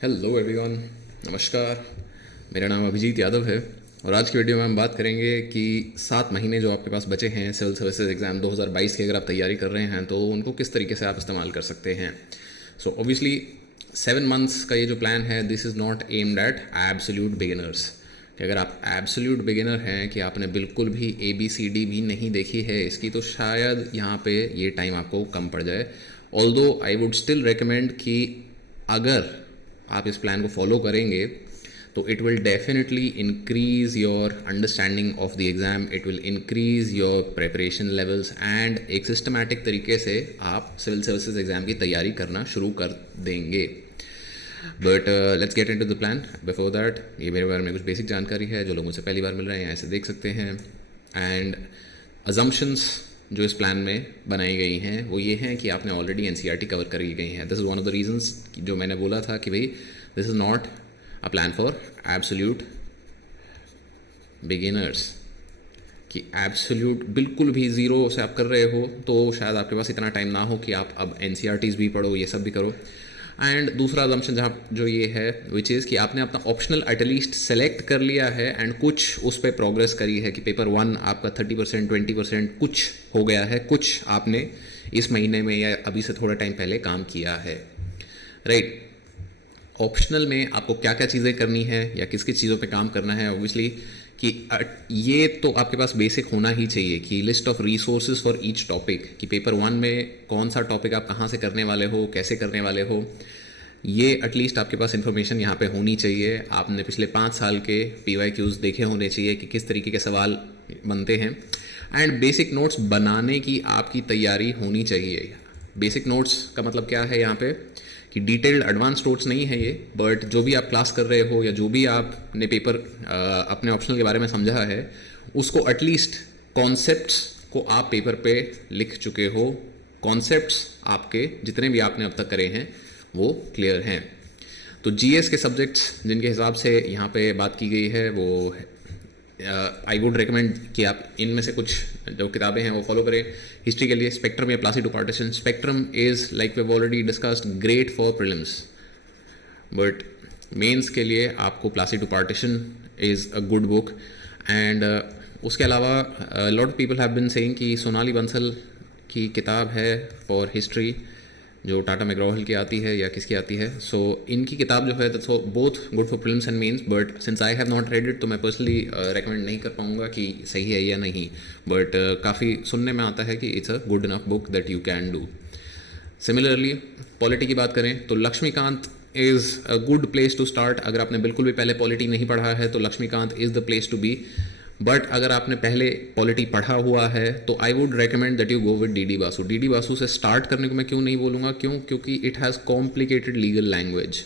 Hello everyone, नमस्कार। मेरा नाम अभिजीत यादव है और आज की वीडियो में हम बात करेंगे कि 7 महीने जो आपके पास बचे हैं सिविल सर्विसेज एग्ज़ाम 2022 की, अगर आप तैयारी कर रहे हैं तो उनको किस तरीके से आप इस्तेमाल कर सकते हैं। सो ऑब्वियसली 7 मंथ्स का ये जो प्लान है, this is not aimed at absolute beginners. कि अगर आप एब्सोल्यूट बिगिनर हैं कि आपने बिल्कुल भी ABCD भी नहीं देखी है इसकी, तो शायद यहाँ पे ये टाइम आपको कम पड़ जाए। Although I would still recommend कि अगर आप इस प्लान को फॉलो करेंगे तो it will definitely increase your understanding of the exam, it will increase your preparation levels and एक सिस्टमैटिक तरीके से आप सिविल सर्विसेज एग्ज़ाम की तैयारी करना शुरू कर देंगे। But let's get into the plan. Before that, ये मेरे बारे में कुछ बेसिक जानकारी है, जो लोग मुझसे पहली बार मिल रहे हैं ऐसे देख सकते हैं। एंड अजम्पशंस जो इस प्लान में बनाई गई हैं वो ये हैं कि आपने ऑलरेडी NCERT कवर करी गई हैं। This is one of the reasons जो मैंने बोला था कि भाई this is not a plan for absolute beginners. कि एब्सोल्यूट बिल्कुल भी ज़ीरो से आप कर रहे हो तो शायद आपके पास इतना टाइम ना हो कि आप अब NCERTs भी पढ़ो, ये सब भी करो। एंड दूसरा अजम्पशन जहाँ जो ये है विच इज़ कि आपने अपना ऑप्शनल एटलीस्ट सेलेक्ट कर लिया है एंड कुछ उस पर प्रोग्रेस करी है कि पेपर 1 आपका 30% 20% कुछ हो गया है, कुछ आपने इस महीने में या अभी से थोड़ा टाइम पहले काम किया है, राइट। ऑप्शनल में आपको क्या क्या चीज़ें करनी है या किस किस चीज़ों पे काम करना है, ऑब्वियसली कि ये तो आपके पास बेसिक होना ही चाहिए कि list of resources for each topic, कि पेपर 1 में कौन सा टॉपिक आप कहाँ से करने वाले हो, कैसे करने वाले हो, ये एटलीस्ट आपके पास इन्फॉर्मेशन यहाँ पे होनी चाहिए। आपने पिछले 5 साल के PYQs देखे होने चाहिए कि किस तरीके के सवाल बनते हैं एंड बेसिक नोट्स बनाने की आपकी तैयारी होनी चाहिए। बेसिक नोट्स का मतलब क्या है यहाँ पे कि डिटेल्ड एडवांस नोट्स नहीं है ये, बट जो भी आप क्लास कर रहे हो या जो भी आपने पेपर अपने ऑप्शनल के बारे में समझा है उसको एटलीस्ट कॉन्सेप्ट्स को आप पेपर पे लिख चुके हो। कॉन्सेप्ट्स आपके जितने भी आपने अब तक करे हैं वो क्लियर हैं। तो GS के सब्जेक्ट्स जिनके हिसाब से यहाँ पे बात की गई है वो आई वुड रिकमेंड कि आप इनमें से कुछ जो किताबें हैं वो फॉलो करें। हिस्ट्री के लिए स्पेक्ट्रम या Plassey to partition. Spectrum is like we have already discussed great for prelims, but mains के लिए आपको Plassey to partition is a good book. And उसके अलावा lot of people have been saying कि सोनाली बंसल की किताब है फॉर हिस्ट्री जो टाटा मैग्रॉ-हिल की आती है या किसकी आती है, सो इनकी किताब जो है that's both good for prelims and mains, but since I have not read it तो मैं पर्सनली रेकमेंड नहीं कर पाऊंगा कि सही है या नहीं, बट काफ़ी सुनने में आता है कि it's a good enough book that you can do. Similarly polity की बात करें तो Laxmikanth is a good place to start. अगर आपने बिल्कुल भी पहले पॉलिटी नहीं पढ़ा है तो Laxmikanth is the place to be, but अगर आपने पहले पॉलिटी पढ़ा हुआ है तो I would recommend that you go with DD Basu. DD Basu से स्टार्ट करने को मैं क्यों नहीं बोलूँगा, क्योंकि it has complicated legal language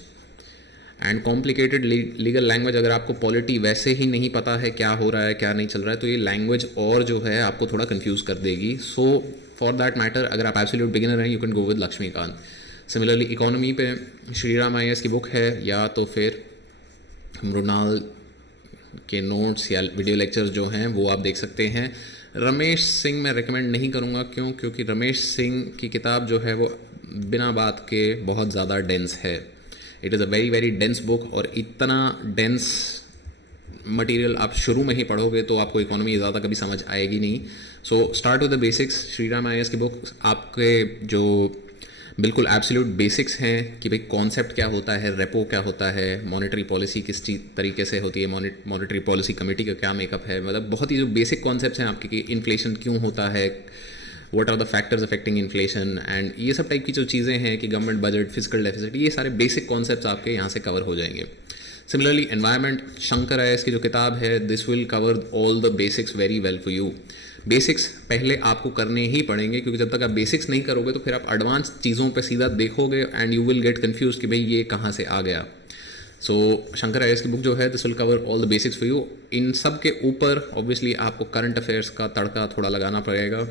and complicated legal language अगर आपको पॉलिटी वैसे ही नहीं पता है क्या हो रहा है क्या नहीं चल रहा है तो ये लैंग्वेज और जो है आपको थोड़ा कन्फ्यूज़ कर देगी। सो फॉर दैट मैटर अगर आप एब्सोल्यूट बिगिनर हैं you can go with Laxmikanth. Similarly economy पे श्रीराम IAS की बुक है या तो फिर मृणाल के नोट्स या वीडियो लेक्चर्स जो हैं वो आप देख सकते हैं। रमेश सिंह मैं रेकमेंड नहीं करूँगा, क्योंकि रमेश सिंह की किताब जो है वो बिना बात के बहुत ज़्यादा डेंस है। It is a very very dense book और इतना डेंस मटेरियल आप शुरू में ही पढ़ोगे तो आपको इकोनॉमी ज़्यादा कभी समझ आएगी नहीं। So start with the basics. Shriram IAS की बुक आपके जो बिल्कुल एब्सोल्यूट बेसिक्स हैं कि भाई कॉन्सेप्ट क्या होता है, रेपो क्या होता है, मॉनेटरी पॉलिसी किस तरीके से होती है, मॉनेटरी पॉलिसी कमेटी का क्या मेकअप है, मतलब बहुत ही जो बेसिक कॉन्सेप्ट्स हैं आपके कि इन्फ्लेशन क्यों होता है, what are the factors affecting inflation and ये सब टाइप की जो चीज़ें हैं कि गवर्नमेंट बजट, फिजिकल डेफिसिट, ये सारे बेसिक कॉन्सेप्ट्स आपके यहाँ से कवर हो जाएंगे। सिमिलरली एनवायरनमेंट, शंकर IAS की जो किताब है this will cover all the basics very well for you. Basics पहले आपको करने ही पड़ेंगे क्योंकि जब तक आप बेसिक्स नहीं करोगे तो फिर आप एडवांस चीज़ों पे सीधा देखोगे and you will get confuse कि भाई ये कहाँ से आ गया। सो शंकर IAS की बुक जो है this will cover all the basics for you. इन सब के ऊपर ऑब्वियसली आपको करंट अफेयर्स का तड़का थोड़ा लगाना पड़ेगा।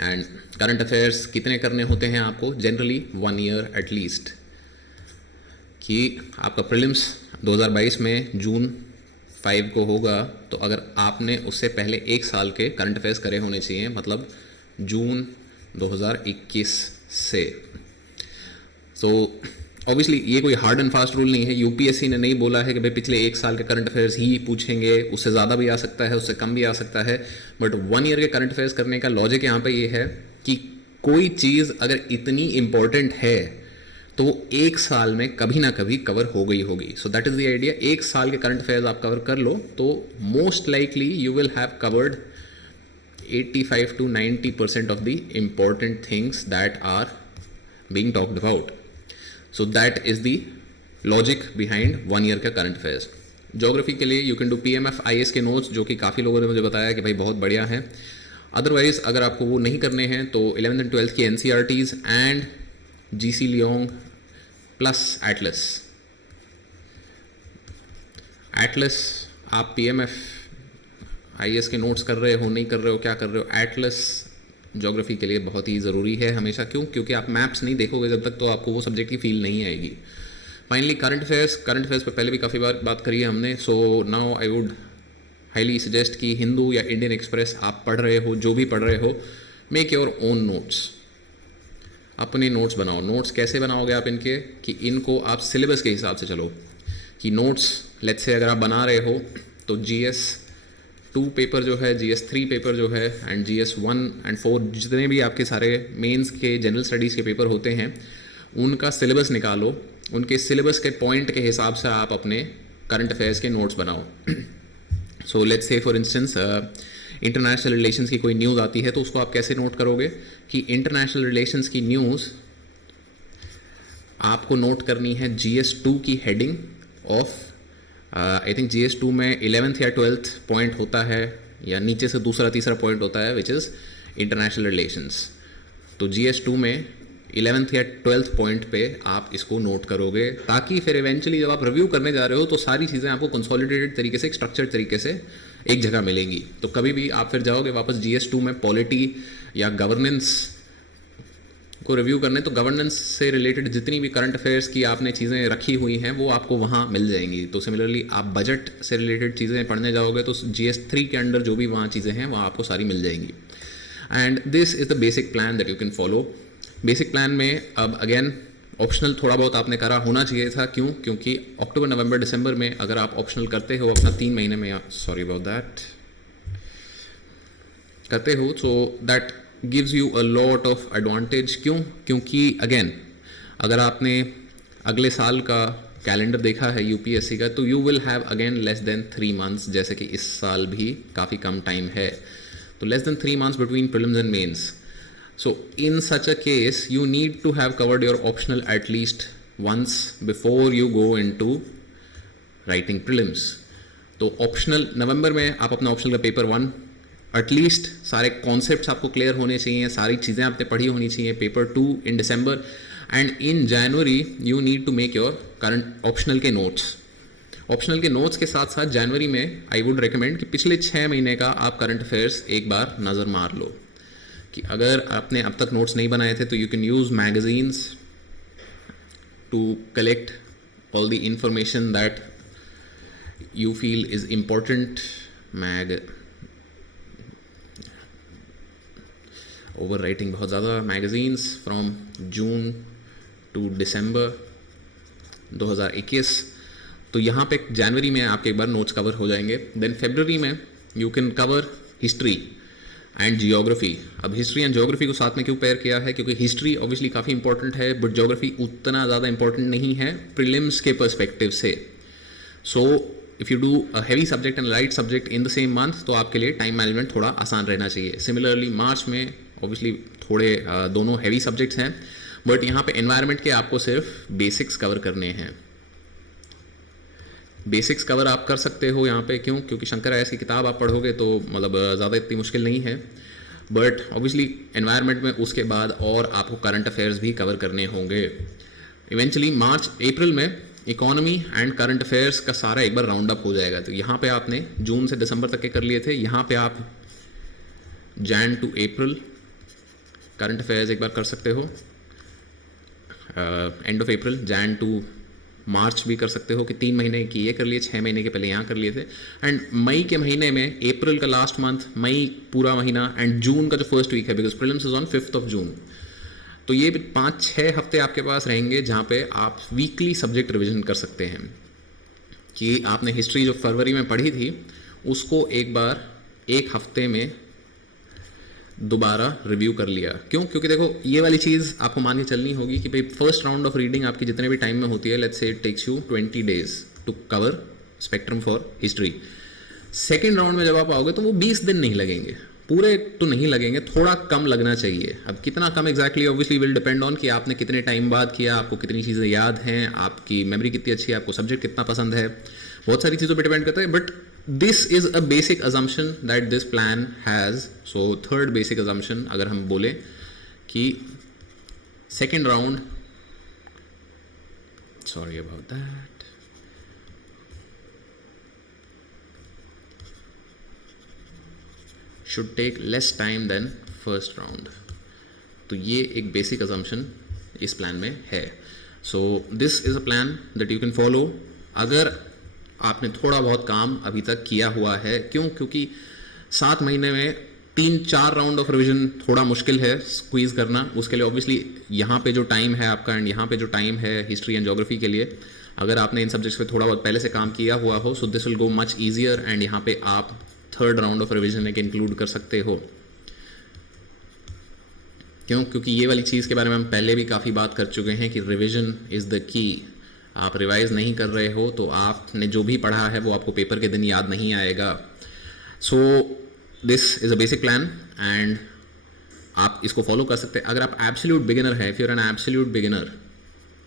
एंड करंट अफेयर्स कितने करने होते हैं आपको, जनरली 1 ईयर एटलीस्ट। कि आपका प्रीलिम्स 2022 में जून 5 को होगा तो अगर आपने उससे पहले 1 साल के करंट अफेयर्स करे होने चाहिए, मतलब जून 2021 से। सो ऑब्वियसली ये कोई हार्ड एंड फास्ट रूल नहीं है, यूपीएससी ने नहीं बोला है कि भाई पिछले एक साल के करंट अफेयर्स ही पूछेंगे, उससे ज़्यादा भी आ सकता है, उससे कम भी आ सकता है, बट 1 ईयर के करंट अफेयर्स करने का लॉजिक यहाँ पे ये है कि कोई चीज़ अगर इतनी इम्पोर्टेंट है तो एक साल में कभी ना कभी कवर हो गई होगी. So that is the idea. एक साल के करंट अफेयर्स आप कवर कर लो तो most likely you will have covered 85 to 90% of the important things that are being talked about. So that is the logic behind 1 year का current affairs. Geography के लिए you can do PMF IS के notes, जो कि काफ़ी लोगों ने मुझे बताया कि भाई बहुत बढ़िया है. अदरवाइज अगर आपको वो नहीं करने हैं तो 11th and 12th की NCERTs and GC Leong plus Atlas आप PMF IS के नोट्स कर रहे हो, नहीं कर रहे हो, क्या कर रहे हो, एटलस ज्योग्राफी के लिए बहुत ही ज़रूरी है हमेशा. क्यों? क्योंकि आप मैप्स नहीं देखोगे जब तक तो आपको वो सब्जेक्ट की फील नहीं आएगी. फाइनली करंट अफेयर्स पे पहले भी काफ़ी बार बात करी है हमने. So now I would highly suggest कि हिंदू या इंडियन एक्सप्रेस आप पढ़ रहे हो, जो भी पढ़ रहे हो, मेक योर ओन नोट्स. अपने नोट्स बनाओ. नोट्स कैसे बनाओगे आप इनके कि इनको आप सिलेबस के हिसाब से चलो कि नोट्स लेट्स से अगर आप बना रहे हो तो GS2 पेपर जो है, GS3 पेपर जो है एंड GS1 एंड 4 जितने भी आपके सारे मेंस के जनरल स्टडीज़ के पेपर होते हैं उनका सिलेबस निकालो. उनके सिलेबस के पॉइंट के हिसाब से आप अपने करंट अफेयर्स के नोट्स बनाओ. So let's say for instance international relations की कोई न्यूज़ आती है तो उसको आप कैसे नोट करोगे कि इंटरनेशनल रिलेशंस की न्यूज़ आपको नोट करनी है GS2 की heading of I think GS2 में 11th या 12th पॉइंट होता है या नीचे से दूसरा तीसरा पॉइंट होता है विच इज़ इंटरनेशनल रिलेशंस. तो GS2 में 11th या 12th पॉइंट पे आप इसको नोट करोगे ताकि फिर इवेंचुअली जब आप रिव्यू करने जा रहे हो तो सारी चीज़ें आपको कंसोलिडेटेड तरीके से, एक स्ट्रक्चर्ड तरीके से एक जगह मिलेंगी. तो कभी भी आप फिर जाओगे वापस GS2 में पॉलिटी या गवर्नेंस को रिव्यू करने तो गवर्नेंस से रिलेटेड जितनी भी करंट अफेयर्स की आपने चीज़ें रखी हुई हैं वो आपको वहाँ मिल जाएंगी. तो सिमिलरली आप बजट से रिलेटेड चीज़ें पढ़ने जाओगे तो GS3 के अंडर जो भी वहाँ चीज़ें हैं वहाँ आपको सारी मिल जाएंगी. And this is the basic plan that you can follow. Basic plan में अब अगेन ऑप्शनल थोड़ा बहुत आपने करा होना चाहिए था. क्यों? क्योंकि अक्टूबर, नवंबर, दिसंबर में अगर आप ऑप्शनल करते हो अपना 3 महीने में, सॉरी अबाउट दैट, करते हो so that gives you a lot of advantage. क्यों? क्योंकि अगेन अगर आपने अगले साल का कैलेंडर देखा है यूपीएससी का तो you will have again less than 3 months, जैसे कि इस साल भी काफ़ी कम टाइम है. तो less than 3 months between prelims and mains. So in such a case you need to have covered your optional at least once before you go into writing prelims. तो optional November में आप अपना optional का paper 1 at least सारे concepts आपको clear होने चाहिए, सारी चीज़ें आपने पढ़ी होनी चाहिए. Paper 2 in December and in January you need to make your current optional के नोट्स. ऑप्शनल के नोट्स के साथ साथ जनवरी में आई वुड रिकमेंड कि पिछले 6 महीने का आप करंट अफेयर्स एक बार नज़र मार लो कि अगर आपने अब तक नोट्स नहीं बनाए थे तो you can use magazines to collect all the information that you feel is important. Over writing बहुत ज़्यादा. Magazines from June to December 2021. तो यहाँ पे जनवरी में आपके एक बार नोट्स कवर हो जाएंगे. देन फरवरी में you can cover history and geography. अब हिस्ट्री एंड जियोग्राफी को साथ में क्यों पेयर किया है? क्योंकि हिस्ट्री ऑब्वियसली काफ़ी इंपॉर्टेंट है बट जियोग्राफी उतना ज़्यादा इंपॉर्टेंट नहीं है प्रीलिम्स के पर्सपेक्टिव से. सो if you do a heavy subject and light subject in the same month तो आपके लिए टाइम मैनेजमेंट थोड़ा आसान रहना चाहिए. सिमिलरली मार्च में ऑब्वियसली थोड़े दोनों हैवी सब्जेक्ट्स हैं बट यहाँ पे एनवायरनमेंट के आपको सिर्फ बेसिक्स कवर करने हैं. बेसिक्स कवर आप कर सकते हो यहाँ पे. क्यों? क्योंकि शंकर आयस की किताब आप पढ़ोगे तो मतलब ज़्यादा इतनी मुश्किल नहीं है बट ऑब्वियसली एनवायरनमेंट में उसके बाद और आपको करंट अफेयर्स भी कवर करने होंगे. इवेंचुअली मार्च अप्रैल में इकोनॉमी एंड करंट अफेयर्स का सारा एक बार राउंड अप हो जाएगा. तो यहाँ पे आपने जून से दिसंबर तक के कर लिए थे, यहाँ पे आप Jan to April current affairs एक बार कर सकते हो. End of April Jan to March भी कर सकते हो कि 3 महीने की ये कर लिए, 6 महीने के पहले यहाँ कर लिए थे. एंड मई के महीने में अप्रैल का लास्ट मंथ, मई पूरा महीना एंड जून का जो फर्स्ट वीक है because prelims is on 5th of June. तो ये 5-6 हफ्ते आपके पास रहेंगे जहाँ पे आप वीकली सब्जेक्ट रिवीजन कर सकते हैं कि आपने हिस्ट्री जो फरवरी में पढ़ी थी उसको एक बार एक हफ्ते में दोबारा रिव्यू कर लिया। क्यों? क्योंकि देखो ये वाली चीज़ आपको मान के चलनी होगी कि भाई फर्स्ट राउंड ऑफ रीडिंग आपकी जितने भी टाइम में होती है, let's say it takes you 20 days to cover spectrum for history. Second round में जब आप आओगे तो वो 20 दिन नहीं लगेंगे, पूरे तो नहीं लगेंगे, थोड़ा कम लगना चाहिए। अब कितना come exactly obviously will depend on कि आपने कितने टाइम बाद किया, आपको कितनी चीज़ें याद हैं, आपकी मेमोरी कितनी अच्छी है, आपको सब्जेक्ट कितना पसंद है, बहुत सारी चीज़ों पर डिपेंड करता है। But this is a basic assumption that this plan has. So third basic assumption अगर हम बोले कि second round, sorry about that, should take less time than first round। तो ये एक बेसिक assumption इस प्लान में है। सो this is a plan that you can follow अगर आपने थोड़ा बहुत काम अभी तक किया हुआ है। क्यों? क्योंकि 7 महीने में 3-4 राउंड ऑफ रिविजन थोड़ा मुश्किल है स्क्वीज करना। उसके लिए ऑब्वियसली यहाँ पे जो टाइम है आपका एंड यहाँ पे जो टाइम है हिस्ट्री एंड ज्योग्राफी के लिए, अगर आपने इन सब्जेक्ट्स पे थोड़ा बहुत पहले से काम किया हुआ हो, so this will go much easier and यहाँ पे आप थर्ड राउंड ऑफ रिवीजन एक इंक्लूड कर सकते हो। क्यों? क्योंकि ये वाली चीज़ के बारे में हम पहले भी काफ़ी बात कर चुके हैं कि रिवीजन इज़ द की। आप रिवाइज नहीं कर रहे हो तो आपने जो भी पढ़ा है वो आपको पेपर के दिन याद नहीं आएगा। So this is a basic plan and आप इसको फॉलो कर सकते हैं। अगर आप एब्सोल्यूट बिगिनर है, if you are an absolute beginner,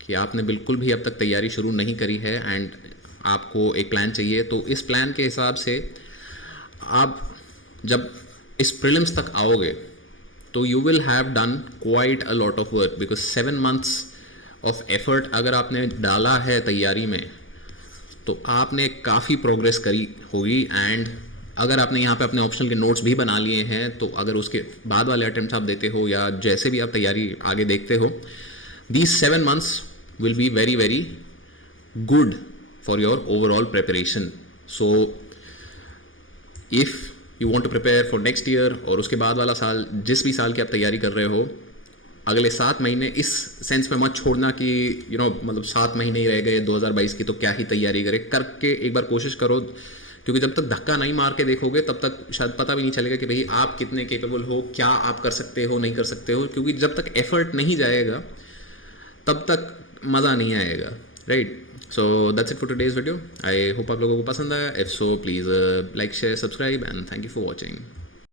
कि आपने बिल्कुल भी अब तक तैयारी शुरू नहीं करी है एंड आपको एक प्लान चाहिए, तो इस प्लान के हिसाब से आप जब इस प्रीलिम्स तक आओगे तो you will have done quite a lot of work, because 7 months of effort अगर आपने डाला है तैयारी में तो आपने काफ़ी प्रोग्रेस करी होगी। एंड अगर आपने यहाँ पे अपने ऑप्शनल के नोट्स भी बना लिए हैं तो अगर उसके बाद वाले अटेम्प्ट्स आप देते हो या जैसे भी आप तैयारी आगे देखते हो, these 7 months will be very very good for your overall preparation. So if you want to prepare for next year और उसके बाद वाला साल, जिस भी साल की आप तैयारी कर रहे हो, अगले 7 महीने इस सेंस में मत छोड़ना कि मतलब 7 महीने ही रह गए 2022 की तो क्या ही तैयारी करें। करके एक बार कोशिश करो, क्योंकि जब तक धक्का नहीं मार के देखोगे तब तक शायद पता भी नहीं चलेगा कि भाई आप कितने केपेबल हो, क्या आप कर सकते हो, नहीं कर सकते हो। क्योंकि जब तक एफर्ट नहीं जाएगा तब तक मज़ा नहीं आएगा, right? So that's it for today's video. I hope आप लोगों को पसंद आया. If so, please like, share, subscribe and thank you for watching.